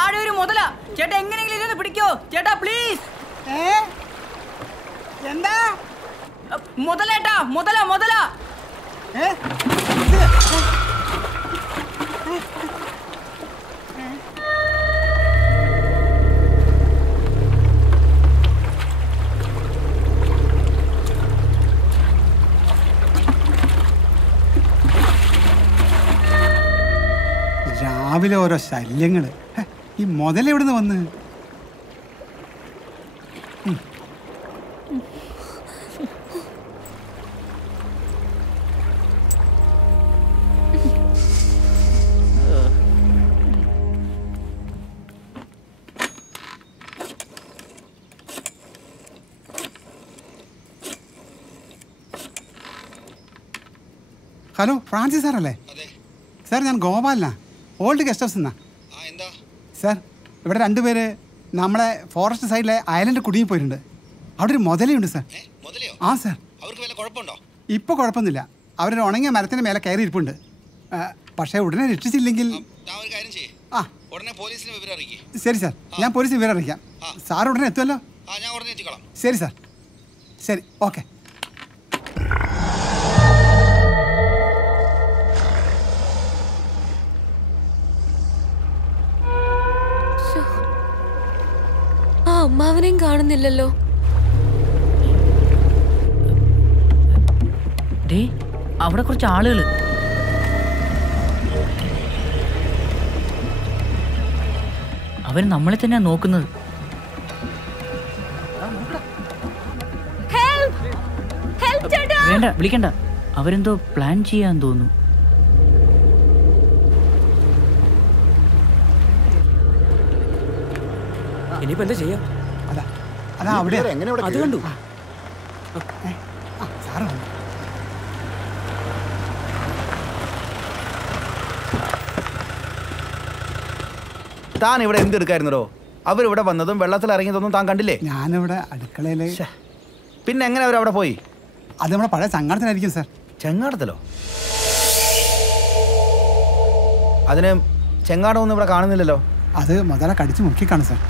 താഴെ ഒരു മുതല. ചേട്ടാ എങ്ങനെയെങ്കിലും ഇതൊന്ന് പിടിക്കോ ചേട്ടാ, പ്ലീസ്. എന്താ മുതലേട്ടാ, മുതല മുതല. രാവിലെ ഓരോ ശല്യങ്ങള്. ഈ മുതലെവിടുന്ന് വന്ന്? ഹലോ, ഫ്രാൻസിസ് സാറല്ലേ? സാർ, ഞാൻ ഗോപാലനാ, ഓൾഡ് ഗസ്റ്റ് ഹൗസ് എന്നാ. സാർ, ഇവിടെ രണ്ടുപേര് നമ്മളെ ഫോറസ്റ്റ് സൈഡിലെ ഐലൻഡ് കുടുങ്ങി പോയിട്ടുണ്ട്. അവിടെ ഒരു മുതലയുണ്ട് സാർ. ആ സാർ, ഇപ്പോൾ കുഴപ്പമൊന്നുമില്ല. അവരൊരു ഉണങ്ങിയ മരത്തിന് മേലെ കയറി ഇരിപ്പുണ്ട്. പക്ഷേ ഉടനെ രക്ഷിച്ചില്ലെങ്കിൽ ശരി സാർ, ഞാൻ പോലീസിന് വിവരം അറിയിക്കാം. സാർ ഉടനെ എത്തുമല്ലോ? ശരി സാർ, ശരി, ഓക്കെ. അമ്മാവനെയും കാണുന്നില്ലല്ലോ. അവിടെ കുറച്ച് ആളുകള്. അവര് നമ്മളെ തന്നെയാ നോക്കുന്നത്. വേണ്ട, വിളിക്കണ്ട. അവരെന്തോ പ്ലാൻ ചെയ്യാൻ തോന്നുന്നു. ഇനിയിപ്പോ എന്താ ചെയ്യാ? അതാ അവിടെ അത് കണ്ടു. താൻ ഇവിടെ എന്തെടുക്കായിരുന്നോ? അവരിവിടെ വന്നതും വെള്ളത്തിൽ ഇറങ്ങിയതൊന്നും താൻ കണ്ടില്ലേ? ഞാനിവിടെ അടുക്കളയില്. പിന്നെ എങ്ങനെ അവരവിടെ പോയി? അത് നമ്മുടെ പഴയ ചങ്ങാടത്തിനായിരിക്കും സാർ. ചെങ്ങാടത്തിലോ? അതിന് ചെങ്ങാടമൊന്നും ഇവിടെ കാണുന്നില്ലല്ലോ. അത് മുതല കടിച്ചു മുക്കിക്കാണ് സാർ.